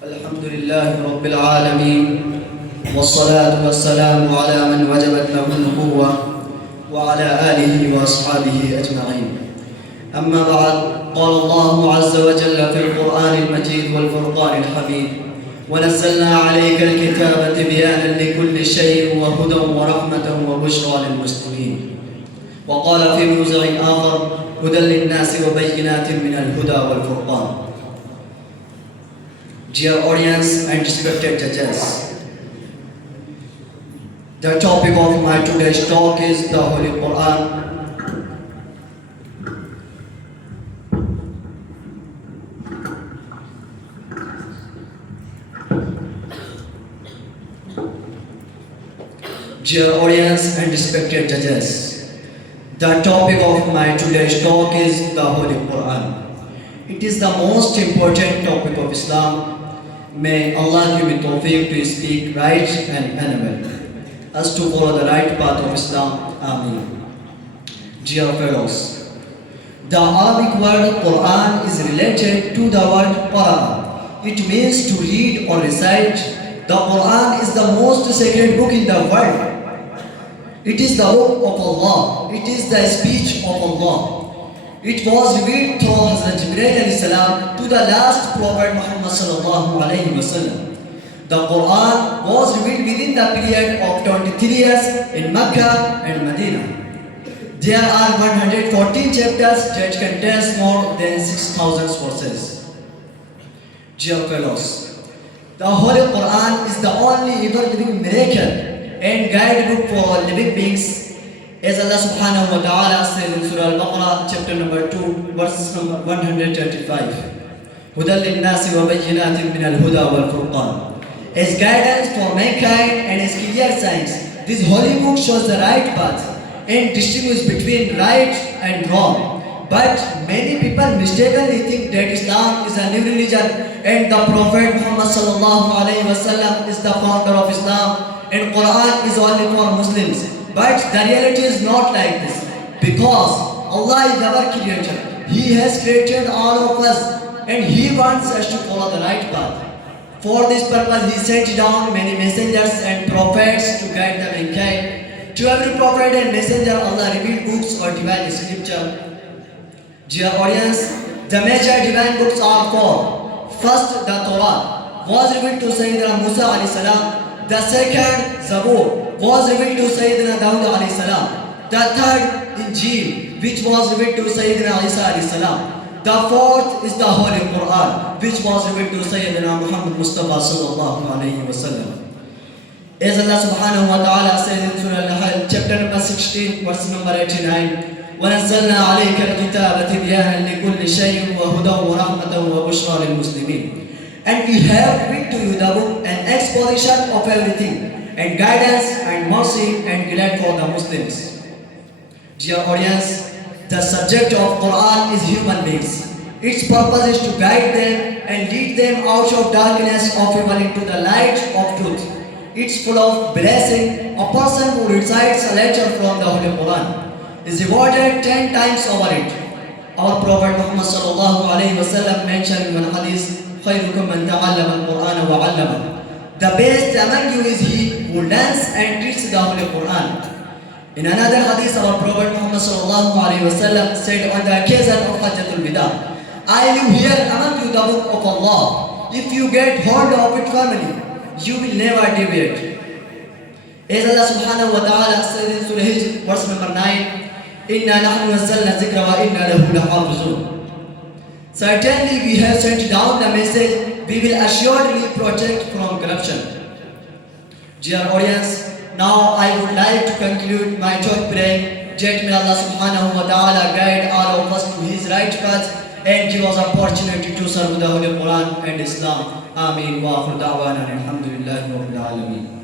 الحمد لله رب العالمين والصلاة والسلام على من وجبت له النبوة وعلى آله وأصحابه أجمعين. أما بعد، قال الله عز وجل في القرآن المجيد والفرقان الحميد: ونزلنا عليك الكتاب تبيانا لكل شيء وهدى ورحمة وبشرى للمسلمين. وقال في موضع آخر: هدى للناس وبينات من الهدى والفرقان. Dear audience and respected judges, the topic of my today's talk is the Holy Quran. Dear audience and respected judges, the topic of my today's talk is the Holy Quran. It is the most important topic of Islam. May Allah give me tawfiq to speak right and enable us to follow the right path of Islam. Ameen. Dear fellows, the Arabic word Quran is related to the word Qara. It means to read or recite. The Quran is the most sacred book in the world. It is the book of Allah. It is the speech of Allah. It was revealed through Hazrat Jibreel alayhi salam to the last Prophet Muhammad sallallahu alayhi wasallam. The Quran was revealed within the period of 23 years in Mecca and Medina. There are 114 chapters that contains more than 6,000 verses. Dear fellows, the Holy Quran is the only ever-living miracle and guidebook for living beings. As Allah subhanahu wa ta'ala says in Surah Al-Baqarah, chapter number 2, verses number 135. هُدًى لِلنَّاسِ وَبَيِّنَاتٍ مِنَ الْهُدَى وَالْفُرْقَانِ. As guidance for mankind and as clear signs, this holy book shows the right path and distinguishes between right and wrong. But many people mistakenly think that Islam is a new religion and the Prophet Muhammad sallallahu alayhi wasallam is the founder of Islam and Quran is only for Muslims. But the reality is not like this, because Allah is our creator. He has created all of us and He wants us to follow the right path. For this purpose He sent down many messengers and prophets to guide the mankind. To every prophet and messenger Allah revealed books or divine scripture. Dear audience, the major divine books are four. First, the Torah was revealed to Sayyidina Musa alayhi salam. The second, Zabur, was revealed to Sayyidina Dawud alayhi salam. The third, Injil, which was revealed to Sayyidina Isa alayhi salam. The fourth is the Holy Quran, which was revealed to Sayyidina Muhammad Mustafa sallallahu alayhi wa sallam. As Allah subhanahu wa ta'ala says in Surah Al-Nahl, chapter number 16, verse number 89, وَنَزَّلْنَا عَلَيْكَ الْكِتَابَ تِبْيَانًا لِكُلِّ شَيْءٍ وَهُدًى وَرَحْمَةً وَبُشْرَى لِلْمُسْلِمِينَ. And we have given to you the book, an exposition of everything, and guidance and mercy and delight for the Muslims. Dear audience, the subject of Quran is human beings. Its purpose is to guide them and lead them out of darkness of evil into the light of truth. It's full of blessing. A person who recites a letter from the Holy Quran is rewarded 10 times over it. Our Prophet Muhammad sallallahu alayhi wa sallam mentioned in one hadith, خيركم من تعلم القرآن وعلمه. The best among you is he who learns and teaches the Holy Quran. In another hadith, our Prophet Muhammad sallallahu alayhi wa sallam said on the occasion of Hajjatul Wida, I live here among you the book of Allah. If you get hold of it firmly, you will never deviate. As Allah subhanahu wa ta'ala said in Surah Hijr, verse number 9, إِنَّا نَحْنُ نَزَّلْنَا الذِّكْرَ وَإِنَّا لَهُ لَحَافِظُونَ. Certainly we have sent down the message, we will assuredly protect from corruption. Dear audience, now I would like to conclude my talk praying that may Allah subhanahu wa ta'ala guide all of us to His right path and give us opportunity to serve the Holy Quran and Islam. Ameen wa akhir da'wana alhamdulillahi rabbil alameen.